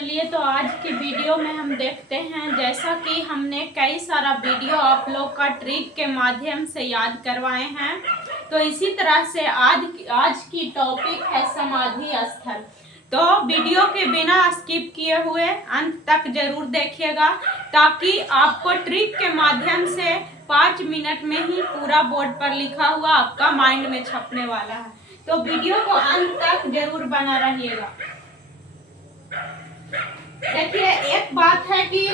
चलिए तो आज की वीडियो में हम देखते हैं, जैसा कि हमने कई सारा वीडियो आप लोग का ट्रिक के माध्यम से याद करवाए हैं, तो इसी तरह से आज की टॉपिक है समाधि स्थल। तो वीडियो के बिना स्किप किए हुए अंत तक जरूर देखिएगा, ताकि आपको ट्रिक के माध्यम से 5 मिनट में ही पूरा बोर्ड पर लिखा हुआ आपका माइंड में छपने वाला है। तो वीडियो को अंत तक जरूर बना रहिएगा। देखिए, एक बात है कि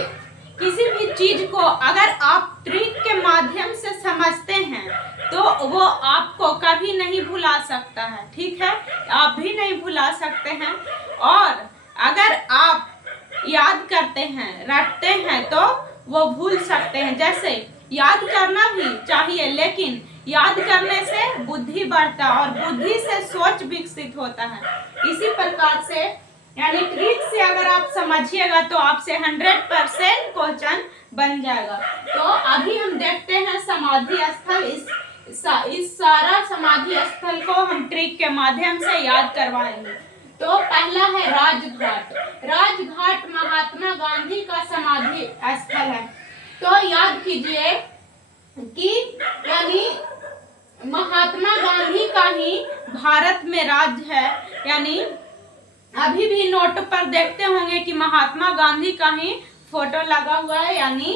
किसी भी चीज को अगर आप ट्रिक के माध्यम से समझते हैं तो वो आपको कभी नहीं भुला सकता है। ठीक है, आप भी नहीं भुला सकते हैं। और अगर आप याद करते हैं, रटते हैं, तो वो भूल सकते हैं। जैसे याद करना भी चाहिए, लेकिन याद करने से बुद्धि बढ़ता है और बुद्धि से सोच विकसित होता है। इसी प्रकार से यानी ट्रिक से अगर आप समझिएगा तो आपसे 100% क्वेश्चन बन जाएगा। तो अभी हम देखते हैं समाधि स्थल। इस सारा समाधि स्थल को हम ट्रिक के माध्यम से याद करवाएंगे। तो पहला है राजघाट। राजघाट महात्मा गांधी का समाधि स्थल है। तो याद कीजिए कि यानी महात्मा गांधी का ही भारत में राज्य है। यानी अभी भी नोट पर देखते होंगे कि महात्मा गांधी का ही फोटो लगा हुआ है, यानी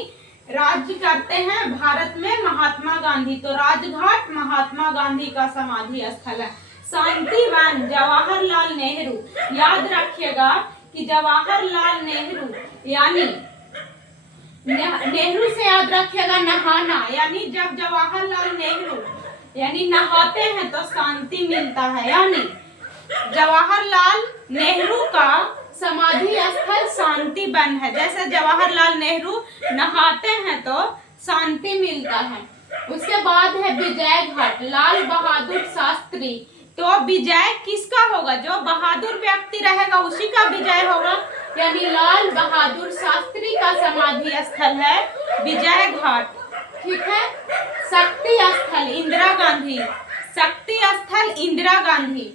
राज्य करते हैं भारत में महात्मा गांधी। तो राजघाट महात्मा गांधी का समाधि स्थल है। शांति वन जवाहरलाल नेहरू। याद रखिएगा कि जवाहरलाल नेहरू, यानी नेहरू से याद रखिएगा नहाना, यानी जब जवाहरलाल नेहरू यानी नहाते हैं तो शांति मिलता है। यानी जवाहरलाल नेहरू का समाधि स्थल शांति वन है। जैसे जवाहरलाल नेहरू नहाते हैं तो शांति मिलता है। उसके बाद है विजय घाट, लाल बहादुर शास्त्री। तो विजय किसका होगा? जो बहादुर व्यक्ति रहेगा उसी का विजय होगा। यानी लाल बहादुर शास्त्री का समाधि स्थल है विजय घाट। ठीक है। शक्ति स्थल इंदिरा गांधी। शक्ति स्थल इंदिरा गांधी,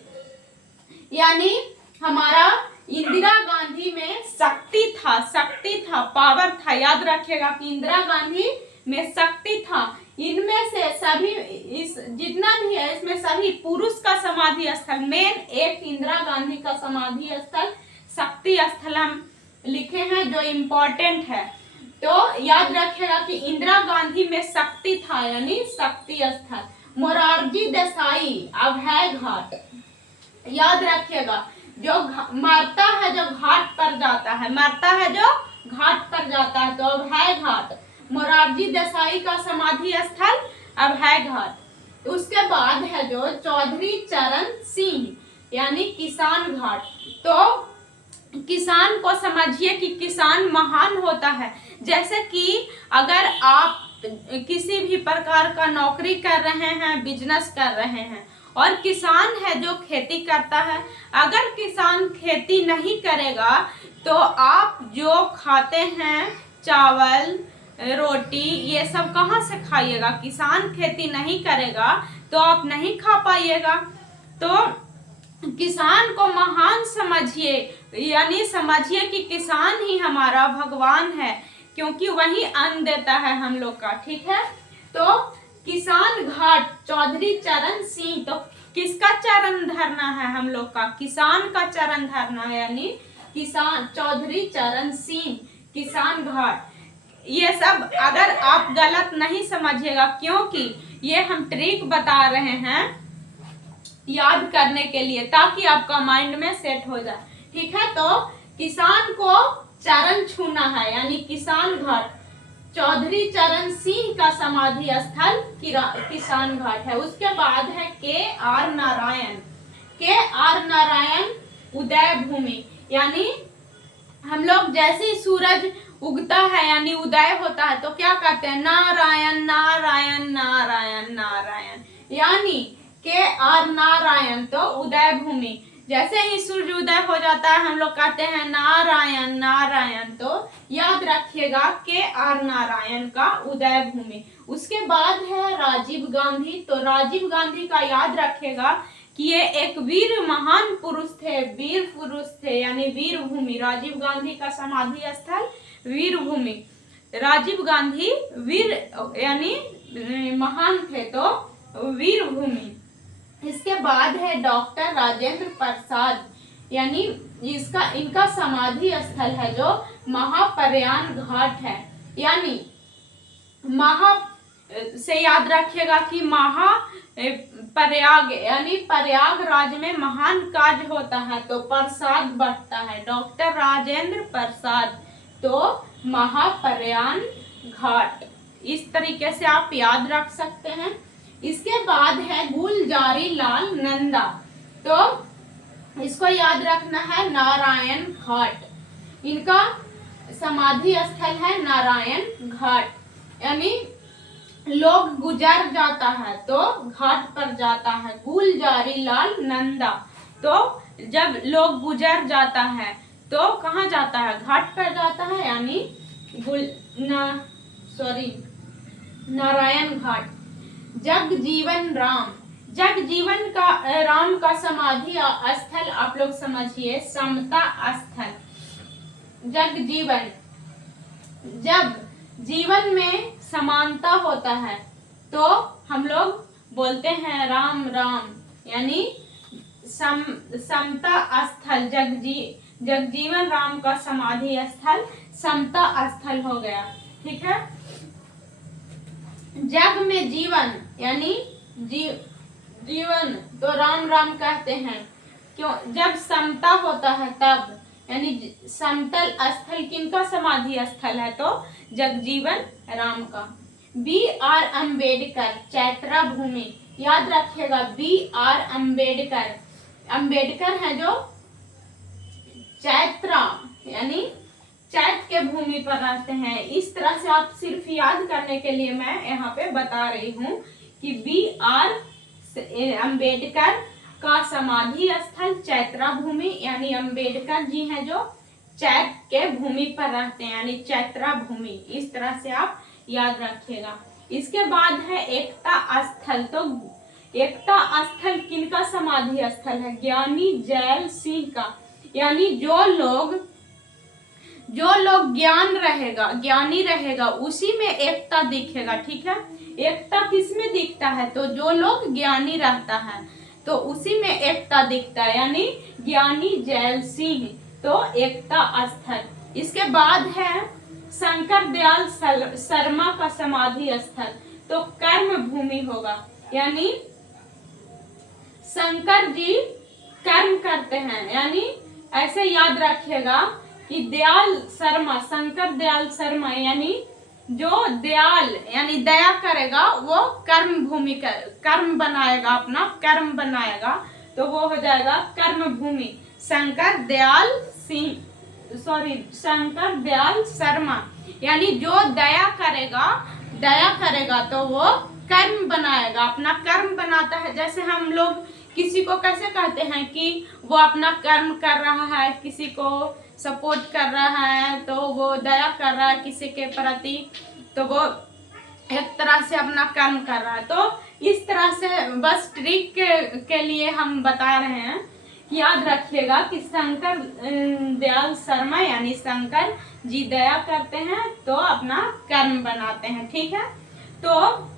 यानी हमारा इंदिरा गांधी में शक्ति था, पावर था। याद रखिएगा कि इंदिरा गांधी में शक्ति था। इनमें से सभी जितना भी है इसमें सभी पुरुष का समाधि स्थल, मेन एक इंदिरा गांधी का समाधि स्थल शक्ति स्थल हम लिखे हैं जो इम्पोर्टेंट है। तो याद रखिएगा कि इंदिरा गांधी में शक्ति था, यानी शक्ति स्थल। मोरारजी देसाई अभय घाट। याद रखिएगा, जो मरता है जो घाट पर जाता है, मरता है जो घाट पर जाता है, तो अभय घाट मोरारजी देसाई का समाधि स्थल अभय घाट। उसके बाद है जो चौधरी चरण सिंह, यानी किसान घाट। तो किसान को समझिए कि किसान महान होता है। जैसे कि अगर आप किसी भी प्रकार का नौकरी कर रहे हैं, बिजनेस कर रहे हैं, और किसान है जो खेती करता है, अगर किसान खेती नहीं करेगा तो आप जो खाते हैं चावल रोटी ये सब कहाँ से खाइएगा? किसान खेती नहीं करेगा तो आप नहीं खा पाइएगा। तो किसान को महान समझिए, यानी समझिए कि किसान ही हमारा भगवान है, क्योंकि वही अन्न देता है हम लोग का। ठीक है। तो किसान घाट चौधरी चरण सिंह। तो किसका चरण धरना है हम लोग का? किसान का चरण धरना है, यानी किसान चौधरी चरण सिंह किसान घाट। ये सब अगर आप गलत नहीं समझिएगा, क्योंकि ये हम ट्रिक बता रहे हैं याद करने के लिए, ताकि आपका माइंड में सेट हो जाए। ठीक है। तो किसान को चरण छूना है, यानी किसान घाट चौधरी चरण सिंह का समाधि स्थल किसान घाट है। उसके बाद है के.आर. नारायण। के.आर. नारायण उदय भूमि, यानी हम लोग जैसे ही सूरज उगता है यानी उदय होता है तो क्या कहते हैं? नारायण नारायण नारायण नारायण, यानी के.आर. नारायण। तो उदय भूमि, जैसे ही सूर्य उदय हो जाता है हम लोग कहते हैं नारायण नारायण। तो याद रखिएगा के.आर. नारायण का उदय भूमि। उसके बाद है राजीव गांधी। तो राजीव गांधी का याद रखिएगा कि ये एक वीर महान पुरुष थे, वीर पुरुष थे, यानी वीर भूमि। राजीव गांधी का समाधि स्थल वीर भूमि। राजीव गांधी वीर यानी महान थे, तो वीर भूमि। इसके बाद है डॉक्टर राजेंद्र प्रसाद, यानी इनका समाधि स्थल है जो महाप्रयाण घाट है। यानी से याद रखिएगा कि प्रयाग यानी प्रयागराज में महान कार्य होता है तो प्रसाद बढ़ता है। डॉक्टर राजेंद्र प्रसाद तो महाप्रयाण घाट। इस तरीके से आप याद रख सकते हैं। इसके बाद है गुलजारी लाल नंदा, तो इसको याद रखना है नारायण घाट। इनका समाधि स्थल है नारायण घाट। यानी लोग गुजर जाता है तो घाट पर जाता है। गुलजारी लाल नंदा, तो जब लोग गुजर जाता है तो कहाँ जाता है? घाट पर जाता है, यानी नारायण घाट। जगजीवन राम, जगजीवन का राम का समाधि स्थल आप लोग समझिए समता स्थल। जगजीवन, जब जीवन में समानता होता है तो हम लोग बोलते हैं राम राम, यानी समता स्थल। जगजीवन राम का समाधि स्थल समता स्थल हो गया। ठीक है। जग में जीवन यानी जीवन तो राम राम कहते हैं, क्यों? जब समता होता है तब, यानी समतल स्थल किनका समाधि स्थल है? तो जगजीवन राम का। B.R. अम्बेडकर चैत्रा भूमि, याद रखिएगा B.R. अम्बेडकर। अम्बेडकर है जो चैत्रा यानी चैत के भूमि पर रहते हैं। इस तरह से आप सिर्फ याद करने के लिए मैं यहाँ पे बता रही हूँ कि B.R. अम्बेडकर का समाधि स्थल चैत्रा भूमि, यानी अम्बेडकर जी हैं जो चैत के भूमि पर रहते हैं, यानी चैत्रा भूमि। इस तरह से आप याद रखिएगा। इसके बाद है एकता स्थल, तो एकता स्थल किनका समाधि स्थल है? ज्ञानी जैल सिंह का। यानी जो लोग ज्ञान रहेगा, ज्ञानी रहेगा, उसी में एकता दिखेगा। ठीक है। एकता किस में दिखता है? तो जो लोग ज्ञानी रहता है तो उसी में एकता दिखता है, यानी ज्ञानी जैल सिंह तो एकता स्थल। इसके बाद है शंकर दयाल शर्मा का समाधि स्थल, तो कर्म भूमि होगा। यानी शंकर जी कर्म करते हैं, यानी ऐसे याद रखिएगा कि दयाल शर्मा, शंकर दयाल शर्मा, यानी जो दयाल यानी दया करेगा वो कर्म भूमि का कर्म बनाएगा, अपना कर्म बनाएगा, तो वो हो जाएगा कर्म भूमि। शंकर दयाल शर्मा, यानी जो दया करेगा तो वो कर्म बनाएगा, अपना कर्म बनाता है। जैसे हम लोग किसी को कैसे कहते हैं कि वो अपना कर्म कर रहा है, किसी को सपोर्ट कर रहा है, तो वो दया कर रहा है किसी के प्रति, तो वो एक तरह से अपना कर्म कर रहा है। तो इस तरह से बस ट्रिक के लिए हम बता रहे हैं कि याद रखिएगा कि शंकर दयाल शर्मा यानी शंकर जी दया करते हैं तो अपना कर्म बनाते हैं। ठीक है। तो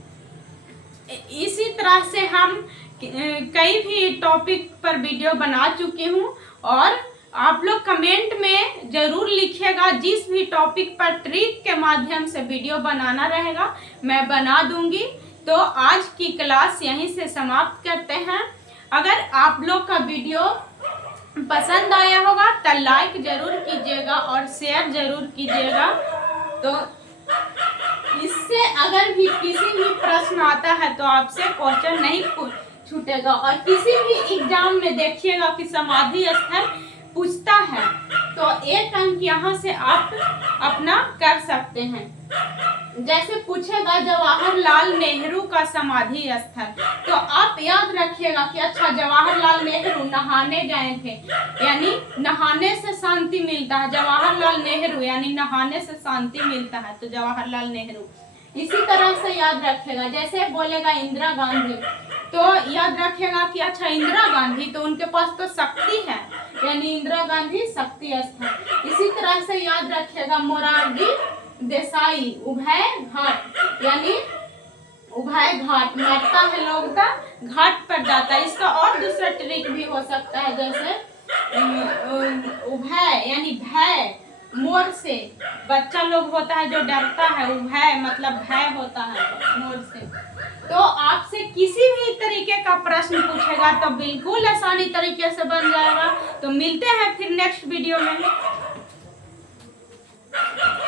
इसी तरह से हम कई भी टॉपिक पर वीडियो बना चुकी हूँ और आप लोग कमेंट में जरूर लिखिएगा। जिस भी टॉपिक पर ट्रिक के माध्यम से वीडियो बनाना रहेगा मैं बना दूंगी। तो आज की क्लास यहीं से समाप्त करते हैं। अगर आप लोग का वीडियो पसंद आया होगा तो लाइक जरूर कीजिएगा और शेयर जरूर कीजिएगा। तो इससे अगर भी किसी भी प्रश्न आता है तो आपसे क्वेश्चन नहीं छूटेगा। और किसी भी एग्जाम में देखिएगा कि समाधि स्थल पूछता है तो 1 अंक यहाँ से आप अपना कर सकते हैं। जैसे पूछेगा जवाहरलाल नेहरू का समाधि स्थल, तो आप याद रखिएगा कि अच्छा जवाहरलाल नेहरू नहाने गए थे, यानी नहाने से शांति मिलता है। जवाहरलाल नेहरू यानी नहाने से शांति मिलता है, तो जवाहरलाल नेहरू। इसी तरह से याद रखेगा। जैसे बोलेगा इंदिरा गांधी तो याद रखेगा कि अच्छा इंदिरा गांधी तो उनके पास तो शक्ति है, यानी इंदिरा गांधी शक्ति स्थान। इसी तरह से याद रखेगा मोरारजी देसाई उभय घाट, यानी उभय घाट, मरता है लोग का घाट पर जाता है। इसका और दूसरा ट्रिक भी हो सकता है, जैसे उभय यानी भय, मोर से बच्चा लोग होता है जो डरता है, उभय मतलब भय होता है मोर से। तो आपसे किसी भी तरीके का प्रश्न पूछेगा तो बिल्कुल आसानी तरीके से बन जाएगा। तो मिलते हैं फिर नेक्स्ट वीडियो में।